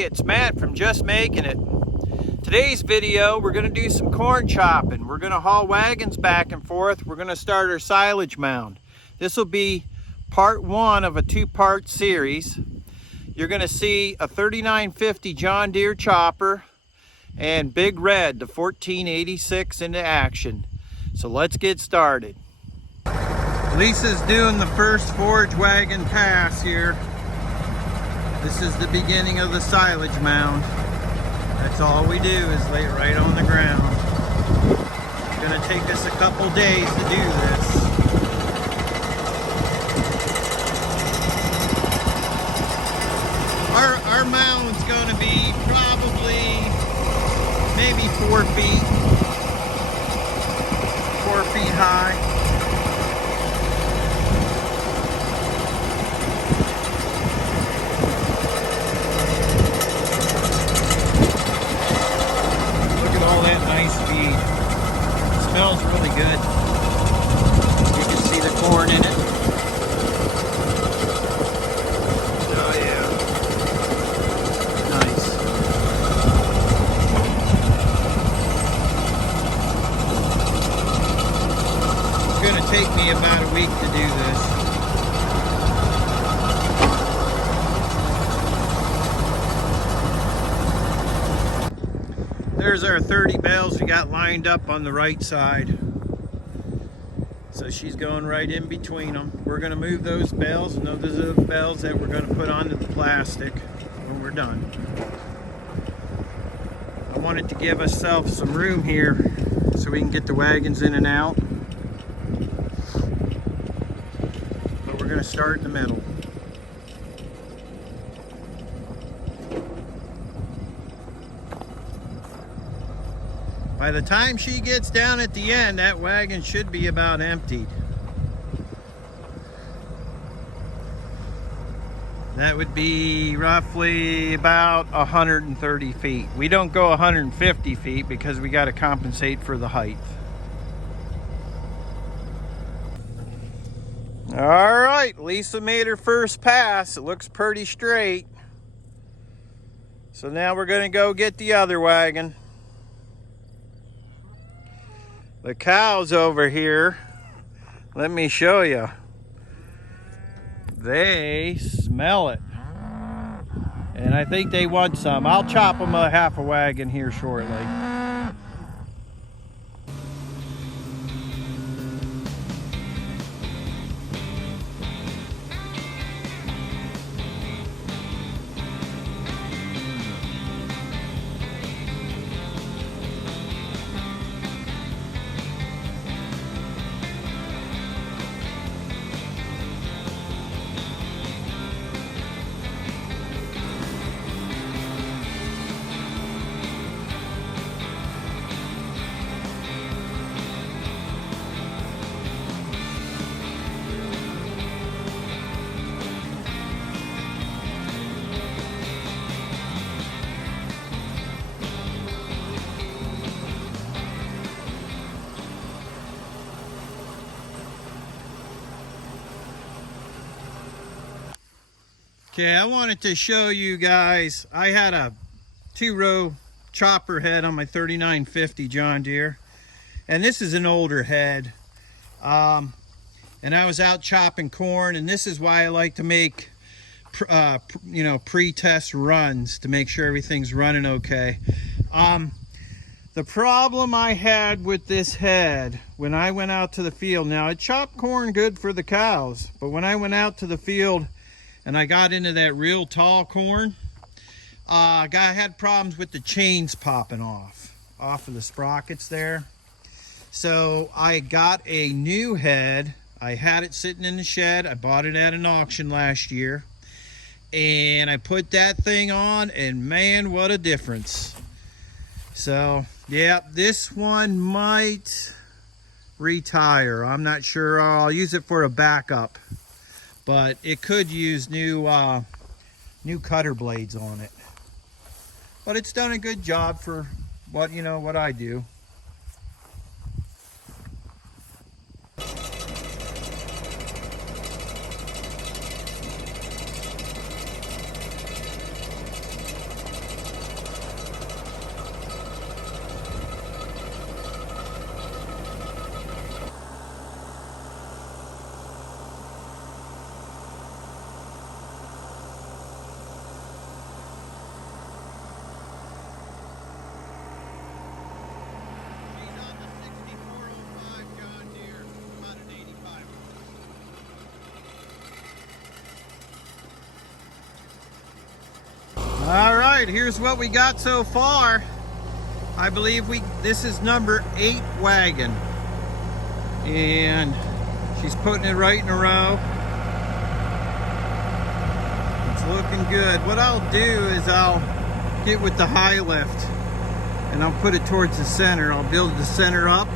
Hey, it's Matt from Just Making It. Today's video, we're going to do some corn chopping. We're going to haul wagons back and forth. We're going to start our silage mound. This will be part one of a two-part series. You're going to see a 3950 John Deere chopper and Big Red, the 1486, into action. So let's get started. Lisa's doing the first forage wagon pass here. This is the beginning of the silage mound. That's all we do is lay it right on the ground. It's gonna take us a couple days to do this. Our mound's gonna be probably maybe 4 feet high. Smells really good. You can see the corn in it. Oh yeah. Nice. It's going to take me about a week to do this. There's our 30 bales we got lined up on the right side. So she's going right in between them. We're going to move those bales, and those are the bales that we're going to put onto the plastic when we're done. I wanted to give ourselves some room here so we can get the wagons in and out. But we're going to start in the middle. By the time she gets down at the end, that wagon should be about emptied. That would be roughly about 130 feet. We don't go 150 feet because we got to compensate for the height. All right, Lisa made her first pass. It looks pretty straight. So now we're going to go get the other wagon. The cows over here, let me show you. They smell it. And I think they want some. I'll chop them a half a wagon here shortly. Okay, I wanted to show you guys, I had a 2-row chopper head on my 3950 John Deere, and this is an older head, and I was out chopping corn, and this is why I like to make pre-test runs to make sure everything's running okay. The problem I had with this head when I went out to the field, now I chopped corn good for the cows, but when I went out to the field and I got into that real tall corn, I had problems with the chains popping off of the sprockets there. So I got a new head. I had it sitting in the shed. I bought it at an auction last year. And I put that thing on, and man, what a difference. So, yeah, this one might retire. I'm not sure. I'll use it for a backup. But it could use new cutter blades on it. But it's done a good job for what I do. right, here's what we got so far. I believe this is number 8 wagon. And she's putting it right in a row. It's looking good. What I'll do is I'll get with the high lift and I'll put it towards the center. I'll build the center up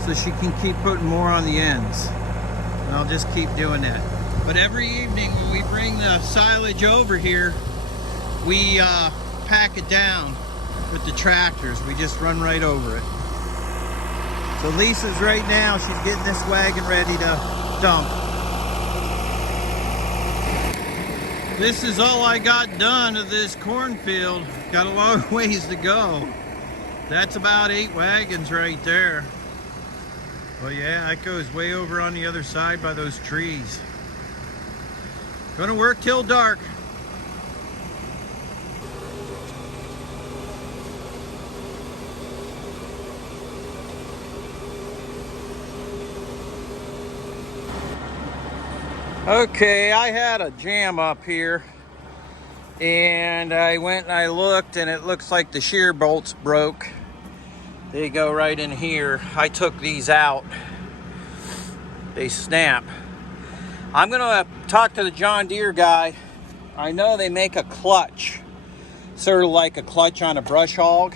so she can keep putting more on the ends. And I'll just keep doing that. But every evening when we bring the silage over here, we pack it down with the tractors. We just run right over it. So Lisa's right now, she's getting this wagon ready to dump. This is all I got done of this cornfield. Got a long ways to go. That's about 8 wagons right there. Well, yeah, that goes way over on the other side by those trees. Gonna work till dark. Okay, I had a jam up here and I went and I looked and it looks like the shear bolts broke. They go right in here. I took these out. They snap. I'm gonna talk to the John Deere guy. I know they make a clutch, sort of like a clutch on a brush hog,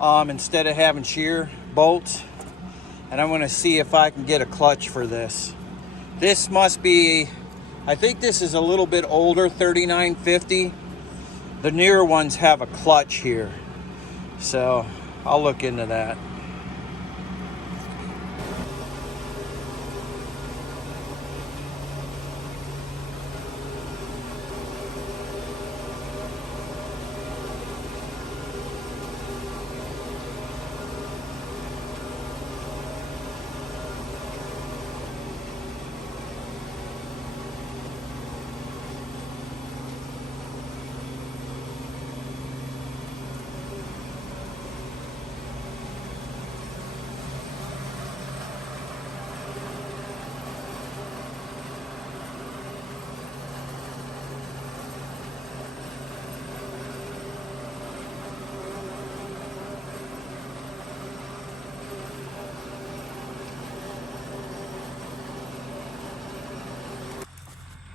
instead of having shear bolts. And I'm gonna see if I can get a clutch for this. This must be, I think this is a little bit older, 3950. The newer ones have a clutch here. So I'll look into that.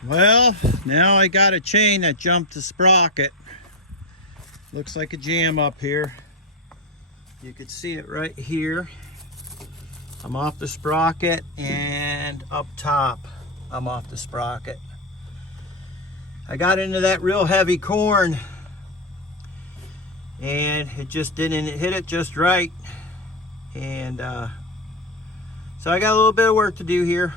Well, now I got a chain that jumped the sprocket. Looks like a jam up here. You can see it right here. I'm off the sprocket, and up top, I'm off the sprocket. I got into that real heavy corn, and it just didn't hit it just right. And so I got a little bit of work to do here.